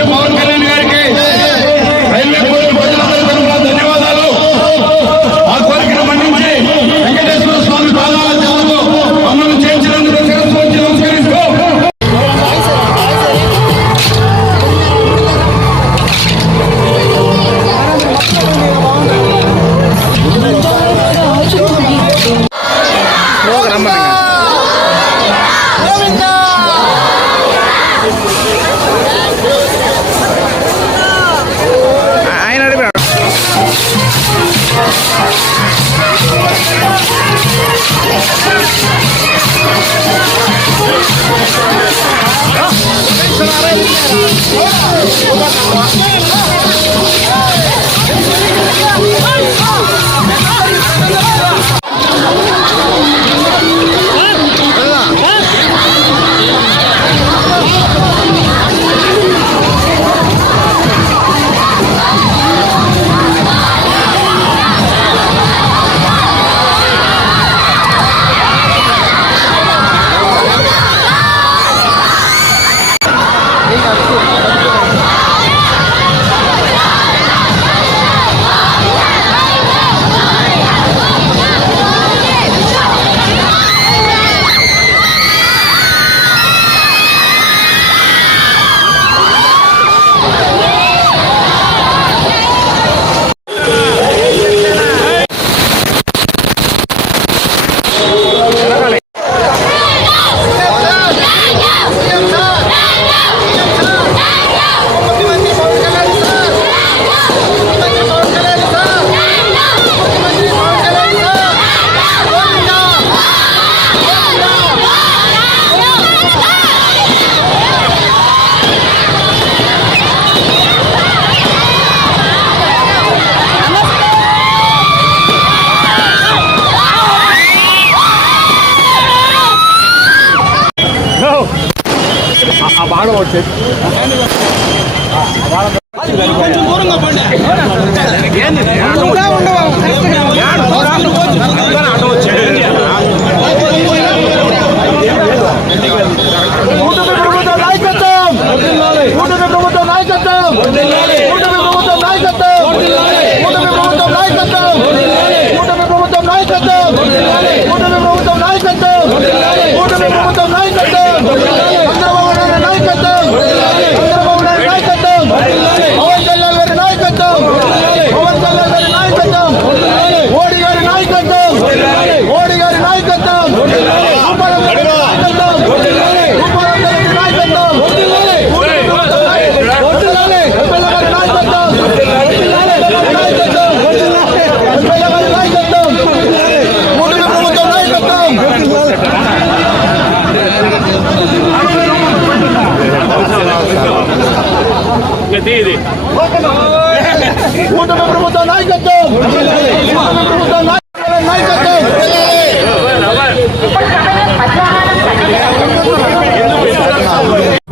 ముఖ్యమంత్రి పవన్ కళ్యాణ్ గారికి railway board ప్రజలందరి తరఫున ధన్యవాదాలు. ఆ కోరికను మన్నించి వెంకటేశ్వర స్వామి పాదాల చెందుతూ మమ్మల్ని చేర్చినందుకు శిరస్సు వచ్చి నమస్కరిస్తూ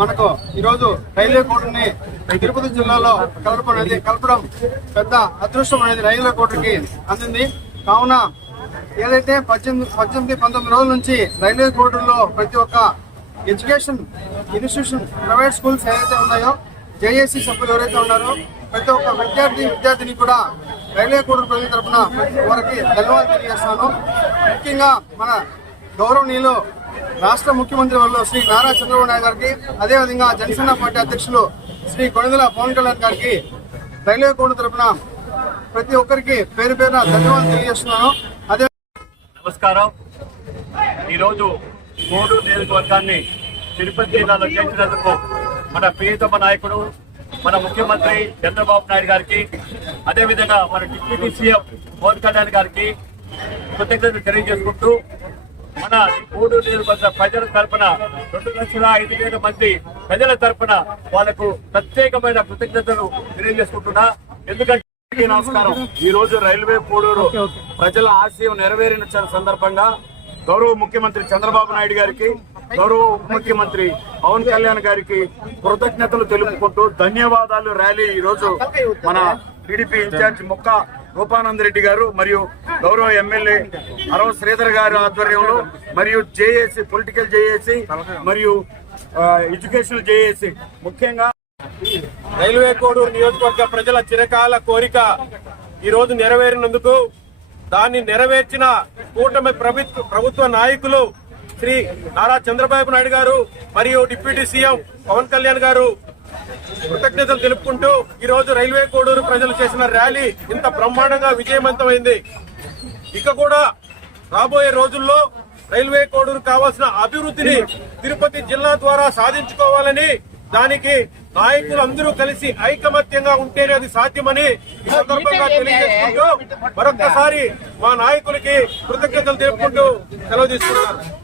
మనకు ఈరోజు రైల్వే కోర్టుని తిరుపతి జిల్లాలో కలపడం పెద్ద అదృష్టం అనేది రైల్వే కోర్టుకి అందింది. కావున ఏదైతే 18-19 రోజుల నుంచి రైల్వే కోర్టుల్లో ప్రతి ఒక్క ఎడ్యుకేషన్ ఇన్స్టిట్యూషన్ ప్రైవేట్ స్కూల్స్ ఏదైతే ఉన్నాయో జేఏసీ సభ్యులు ఎవరైతే ఉన్నారో ప్రతి ఒక్క విద్యార్థిని కూడా రైల్వే కోర్టు ప్రజల తరఫున వారికి ధన్యవాదాలు తెలియజేస్తున్నాను. ముఖ్యంగా మన గౌరవనీయులు రాష్ట్ర ముఖ్యమంత్రి వర్యులు శ్రీ నారా చంద్రబాబు నాయుడు గారికి, అదేవిధంగా జనసేన పార్టీ అధ్యక్షులు శ్రీ కొణిదెల పవన్ కళ్యాణ్ గారికి రైల్వే కోర్టు తరఫున ప్రతి ఒక్కరికి పేరు పేరున ధన్యవాదాలు తెలియజేస్తున్నాను. అదే నమస్కారం. ఈరోజు కోడూరు నియోజకవర్గాన్ని తిరుపతి జిల్లాలో చేర్చినందుకు మన ప్రియతమ నాయకుడు మన ముఖ్యమంత్రి చంద్రబాబు నాయుడు గారికి, అదేవిధంగా మన డిప్యూటీ సీఎం పవన్ కళ్యాణ్ గారికి కృతజ్ఞతలు తెలియజేసుకుంటూ మన కోడూరు నియోజకవర్గ ప్రజల తరపున 2,05,000 మంది ప్రజల తరపున వాళ్ళకు ప్రత్యేకమైన కృతజ్ఞతలు తెలియజేసుకుంటున్నా. ఎందుకంటే నమస్కారం. ఈ రోజు రైల్వే కోడూరు ప్రజల ఆశయం నెరవేరిన సందర్భంగా గౌరవ ముఖ్యమంత్రి చంద్రబాబు నాయుడు గారికి, గౌరవ ఉప ముఖ్యమంత్రి పవన్ కళ్యాణ్ గారికి కృతజ్ఞతలు తెలుపుకుంటూ ధన్యవాదాలు ర్యాలీ ఈ రోజు మన టీడీపీ ఇన్ఛార్జ్ ముక్క రూపానంద రెడ్డి గారు మరియు గౌరవ ఎమ్మెల్యే అరవ శ్రీధర్ గారి ఆధ్వర్యంలో మరియు జేఏసీ పొలిటికల్ జేఏసీ మరియు ఎడ్యుకేషనల్ జేఏసీ ముఖ్యంగా రైల్వే కోడూరు నియోజకవర్గ ప్రజల చిరకాల కోరిక ఈ రోజు నెరవేరినందుకు దాన్ని నెరవేర్చిన కూటమి ప్రభుత్వ నాయకులు శ్రీ నారా చంద్రబాబు నాయుడు గారు మరియు డిప్యూటీ సీఎం పవన్ కళ్యాణ్ గారు కృతజ్ఞతలు తెలుపుకుంటూ ఈ రోజు రైల్వే కోడూరు ప్రజలు చేసిన ర్యాలీ ఇంత బ్రహ్మాండంగా విజయవంతమైంది. ఇక కూడా రాబోయే రోజుల్లో రైల్వే కోడూరు కావాల్సిన అభివృద్ధిని తిరుపతి జిల్లా ద్వారా సాధించుకోవాలని, దానికి నాయకులందరూ కలిసి ఐకమత్యంగా ఉంటేనే అది సాధ్యమని ఈ సందర్భంగా తెలియజేసుకుంటూ మరొక్కసారి మా నాయకులకి కృతజ్ఞతలు తెలుపుకుంటూ సెలవు తీసుకుంటున్నాను.